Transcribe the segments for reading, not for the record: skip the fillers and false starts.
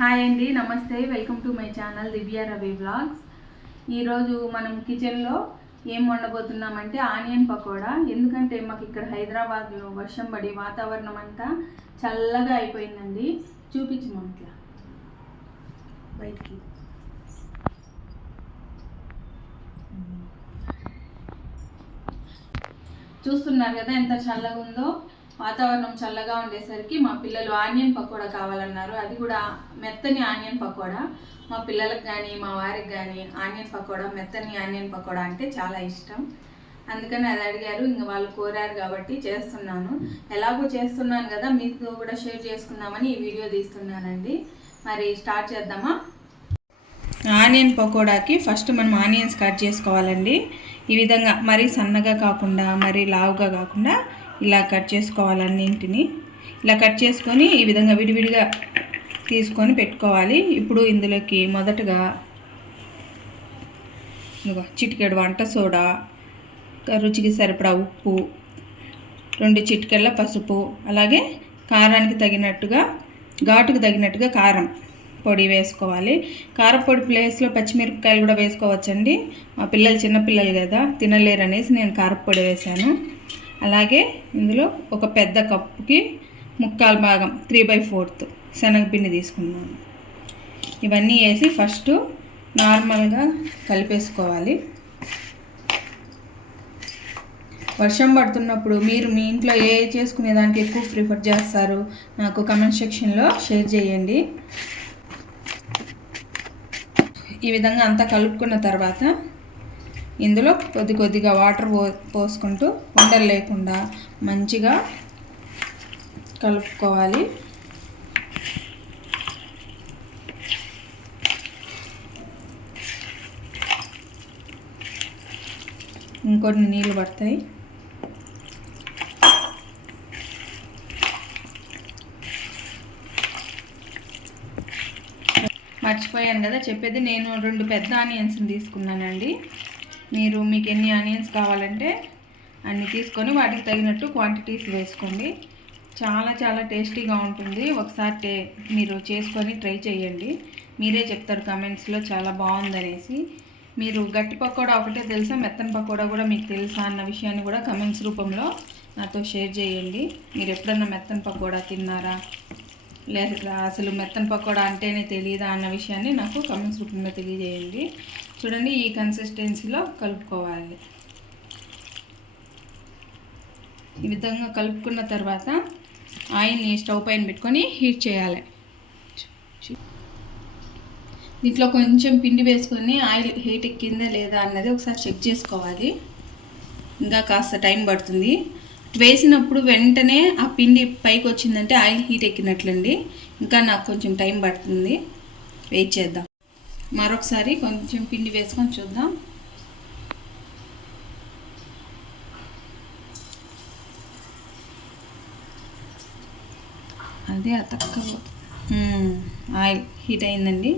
Hi అండి, నమస్తే. Welcome to my channel Divya Ravi blogs. ఈరోజు మనం కిచెన్లో ఏం వండబోతున్నామంటే ఆనియన్ పకోడా. ఎందుకంటే మాకు ఇక్కడ హైదరాబాద్లో వర్షం పడి వాతావరణం అంతా చల్లగా అయిపోయిందండి. చూపించు మాట్లా బయటికి. చూస్తున్నారు కదా ఎంత చల్లగా ఉందో. వాతావరణం చల్లగా ఉండేసరికి మా పిల్లలు ఆనియన్ పకోడా కావాలన్నారు. అది కూడా మెత్తని ఆనియన్ పకోడా. మా పిల్లలకు కానీ మా వారికి కానీ ఆనియన్ పకోడా, మెత్తని ఆనియన్ పకోడా అంటే చాలా ఇష్టం. అందుకని అది అడిగారు, ఇంక వాళ్ళు కోరారు కాబట్టి చేస్తున్నాను. ఎలాగో చేస్తున్నాను కదా, మీతో కూడా షేర్ చేసుకుందామని ఈ వీడియో తీస్తున్నానండి. మరి స్టార్ట్ చేద్దామా? ఆనియన్ పకోడాకి ఫస్ట్ మనం ఆనియన్స్ కట్ చేసుకోవాలండి. ఈ విధంగా మరీ సన్నగా కాకుండా మరీ లావుగా కాకుండా ఇలా కట్ చేసుకోవాలి. అన్నింటిని ఇలా కట్ చేసుకొని ఈ విధంగా విడివిడిగా తీసుకొని పెట్టుకోవాలి. ఇప్పుడు ఇందులోకి మొదటగా చిటికెడు వంట సోడా, రుచికి సరిపడా ఉప్పు, 2 చిటికెళ్ళ పసుపు, అలాగే కారానికి తగినట్టుగా ఘాటుకు తగినట్టుగా కారం పొడి వేసుకోవాలి. కారపొడి ప్లేస్లో పచ్చిమిరపకాయలు కూడా వేసుకోవచ్చండి. మా పిల్లలు చిన్నపిల్లలు కదా, తినలేరు అనేసి నేను కారపొడి వేశాను. అలాగే ఇందులో ఒక పెద్ద కప్పుకి 3/4 భాగం 3/4 శనగపిండి తీసుకున్నాను. ఇవన్నీ వేసి ఫస్ట్ నార్మల్గా కలిపేసుకోవాలి. వర్షం పడుతున్నప్పుడు మీరు మీ ఇంట్లో ఏ చేసుకునే దానికి ఎక్కువ ప్రిఫర్ చేస్తారు నాకు కామెంట్ సెక్షన్లో షేర్ చేయండి. ఈ విధంగా అంతా కలుపుకున్న తర్వాత ఇందులో కొద్దిగా వాటర్ పోసుకుంటూ ఉండలు లేకుండా మంచిగా కలుపుకోవాలి. ఇంకొన్ని నీళ్ళు పడతాయి. మర్చిపోయాను కదా చెప్పేది, నేను 2 పెద్ద ఆనియన్స్ని తీసుకున్నానండి. మీకు ఎన్ని ఆనియన్స్ కావాలంటే అన్ని తీసుకొని వాటికి తగినట్టు క్వాంటిటీస్ వేసుకోండి. చాలా టేస్టీగా ఉంటుంది. ఒకసారి మీరు చేసుకొని ట్రై చేయండి. మీరే చెప్తారు కామెంట్స్లో చాలా బాగుందనేసి. మీరు గట్టి పకోడా ఒకటే తెలుసా, మెత్తని పకోడా కూడా మీకు తెలుసా అన్న విషయాన్ని కూడా కామెంట్స్ రూపంలో నాతో షేర్ చేయండి. మీరు ఎప్పుడన్నా మెత్తని పకోడా తిన్నారా, లేదా అసలు మెత్తని పకోడా అంటేనే తెలియదా అన్న విషయాన్ని నాకు కామెంట్స్ రూపంలో తెలియజేయండి. చూడండి, ఈ కన్సిస్టెన్సీలో కలుపుకోవాలి. ఈ విధంగా కలుపుకున్న తర్వాత ఆయిల్ని స్టవ్ పైన పెట్టుకొని హీట్ చేయాలి. దీంట్లో కొంచెం పిండి వేసుకొని ఆయిల్ హీట్ ఎక్కిందా లేదా అన్నది ఒకసారి చెక్ చేసుకోవాలి. ఇంకా కాస్త టైం పడుతుంది. వేసినప్పుడు వెంటనే ఆ పిండి పైకి వచ్చిందంటే ఆయిల్ హీట్ ఎక్కినట్లండి. ఇంకా నాకు కొంచెం టైం పడుతుంది, వెయిట్ చేద్దాం. మరొకసారి కొంచెం పిండి వేసుకొని చూద్దాం. అదే ఆయిల్ హీట్ అయిందండి.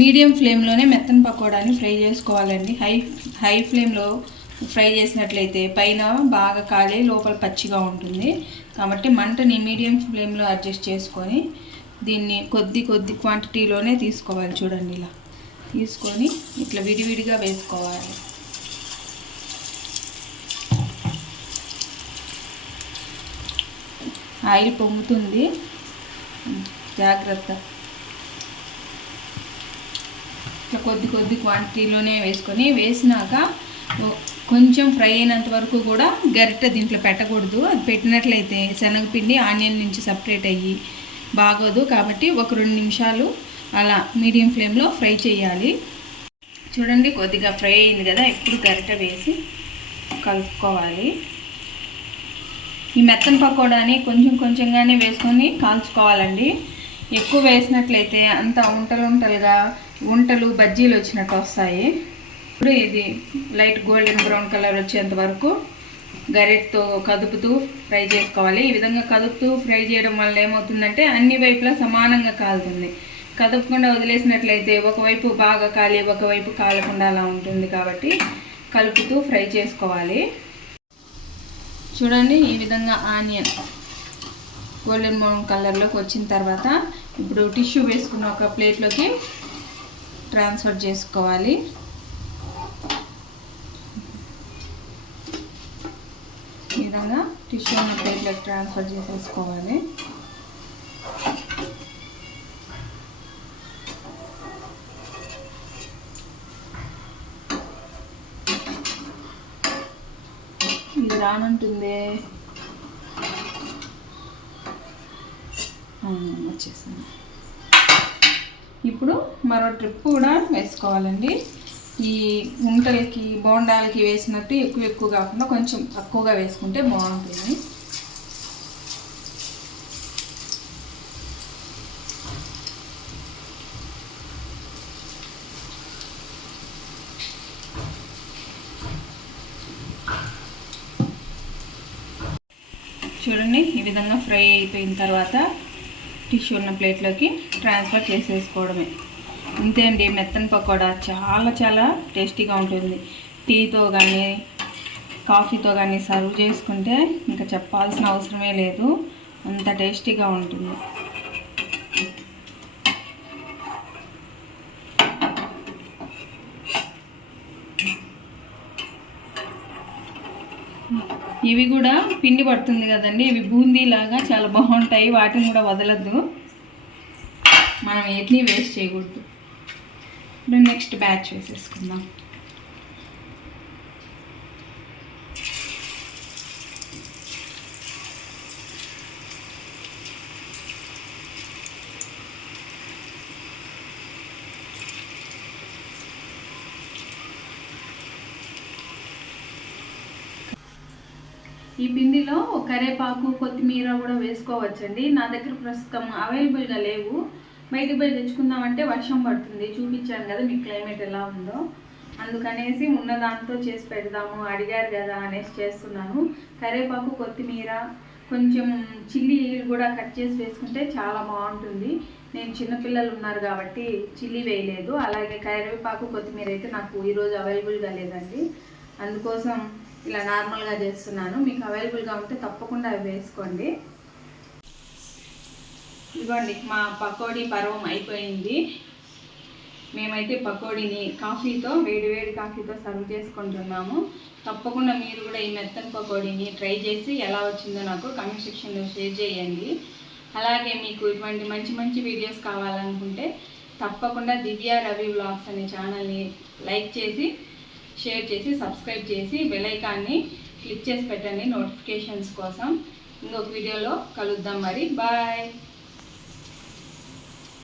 మీడియం ఫ్లేమ్లోనే మెత్తని పకోడాని ఫ్రై చేసుకోవాలండి. హై ఫ్లేమ్లో ఫ్రై చేసినట్లయితే పైన బాగా కాలి లోపల పచ్చిగా ఉంటుంది. కాబట్టి మంటని మీడియం ఫ్లేమ్లో అడ్జస్ట్ చేసుకొని దీన్ని కొద్ది క్వాంటిటీలోనే తీసుకోవాలి. చూడండి, ఇలా తీసుకొని ఇట్లా విడివిడిగా వేసుకోవాలి. ఆయిల్ పొంగుతుంది, జాగ్రత్త. ఇట్లా కొద్ది క్వాంటిటీలోనే వేసినాక కొంచెం ఫ్రై అయినంత వరకు కూడా గరిటె దీంట్లో పెట్టకూడదు. అది పెట్టినట్లయితే శనగపిండి ఆనియన్ నుంచి సపరేట్ అయ్యి బాగోదు. కాబట్టి ఒక 2 నిమిషాలు అలా మీడియం ఫ్లేమ్లో ఫ్రై చేయాలి. చూడండి, కొద్దిగా ఫ్రై అయింది కదా, ఇప్పుడు గరిటె వేసి కలుపుకోవాలి. ఈ మెత్తని పకోడాని కొంచెంగానే వేసుకొని కాల్చుకోవాలండి. ఎక్కువ వేసినట్లయితే అంత ఉంటలు బజ్జీలు వచ్చినట్టు వస్తాయి. ఇప్పుడు ఇది లైట్ గోల్డెన్ బ్రౌన్ కలర్ వచ్చేంత వరకు గరిటెతో కదుపుతూ ఫ్రై చేసుకోవాలి. ఈ విధంగా కదుపుతూ ఫ్రై చేయడం వల్ల ఏమవుతుందంటే అన్ని వైపులా సమానంగా కాలుతుంది. కదపకుండా వదిలేసినట్లయితే ఒకవైపు బాగా కాలి ఒకవైపు కాలకుండా అలా ఉంటుంది. కాబట్టి కలుపుతూ ఫ్రై చేసుకోవాలి. చూడండి, ఈ విధంగా ఆనియన్ గోల్డెన్ బ్రౌన్ కలర్లోకి వచ్చిన తర్వాత ఇప్పుడు టిష్యూ వేసుకున్న ఒక ప్లేట్లోకి ట్రాన్స్ఫర్ చేసుకోవాలి. ఈ విధంగా టిష్యూ ఉన్న ప్లేట్లోకి ట్రాన్స్ఫర్ చేసేసుకోవాలి. ఇది రానంటుంది, వచ్చేసింది. ఇప్పుడు మరో ట్రిప్ కూడా వేసుకోవాలండి. ఈ ఉంటలకి బోండాలకి వేసినట్టు ఎక్కువ కాకుండా కొంచెం తక్కువగా వేసుకుంటే బాగుంటుంది. చూడండి, ఈ విధంగా ఫ్రై అయిపోయిన తర్వాత టిష్యూ ఉన్న ప్లేట్లోకి ట్రాన్స్ఫర్ చేసేసుకోవడమే. అంతే అండి, మెత్తని పకోడా చాలా టేస్టీగా ఉంటుంది. టీతో కానీ కాఫీతో కానీ సర్వ్ చేసుకుంటే ఇంకా చెప్పాల్సిన అవసరమే లేదు, అంత టేస్టీగా ఉంటుంది. ఇవి కూడా పిండి పడుతుంది కదండి, ఇవి బూందీలాగా చాలా బాగుంటాయి. వాటిని కూడా వదలద్దు, మనం ఏటిని వేస్ట్ చేయకూడదు. ఇప్పుడు నెక్స్ట్ బ్యాచ్ వేసేసుకుందాం. ఈ పిండిలో కరివేపాకు కొత్తిమీర కూడా వేసుకోవచ్చండి. నా దగ్గర ప్రస్తుతం అవైలబుల్గా లేవు, బయటకు పోయి తెచ్చుకుందామంటే వర్షం పడుతుంది. చూపించాను కదా మీకు క్లైమేట్ ఎలా ఉందో, అందుకనేసి ఉన్న దాంతో చేసి పెడదాము, అడిగారు కదా అనేసి చేస్తున్నాను. కరివేపాకు కొత్తిమీర కొంచెం చిల్లీ కూడా కట్ చేసి వేసుకుంటే చాలా బాగుంటుంది. నేను చిన్నపిల్లలు ఉన్నారు కాబట్టి చిల్లీ వేయలేదు. అలాగే కరివేపాకు కొత్తిమీర అయితే నాకు ఈరోజు అవైలబుల్గా లేదండి, అందుకోసం ఇలా నార్మల్గా చేస్తున్నాను. మీకు అవైలబుల్గా ఉంటే తప్పకుండా అవి వేసుకోండి. ఇదిగోండి, మా పకోడీ పర్వం అయిపోయింది. మేమైతే పకోడీని కాఫీతో వేడి కాఫీతో సర్వ్ చేసుకుంటున్నాము. తప్పకుండా మీరు కూడా ఈ మెత్తని పకోడీని ట్రై చేసి ఎలా వచ్చిందో నాకు కామెంట్ సెక్షన్లో షేర్ చేయండి. అలాగే మీకు ఇటువంటి మంచి వీడియోస్ కావాలనుకుంటే తప్పకుండా దివ్య రవి వ్లాగ్స్ అనే ఛానల్ని లైక్ చేసి షేర్ చేసి సబ్స్క్రైబ్ చేసి బెల్ ఐకాన్ని క్లిక్ చేసి పెట్టండి నోటిఫికేషన్స్ కోసం. ఇంకొక వీడియోలో కలుద్దాం మరి. బాయ్.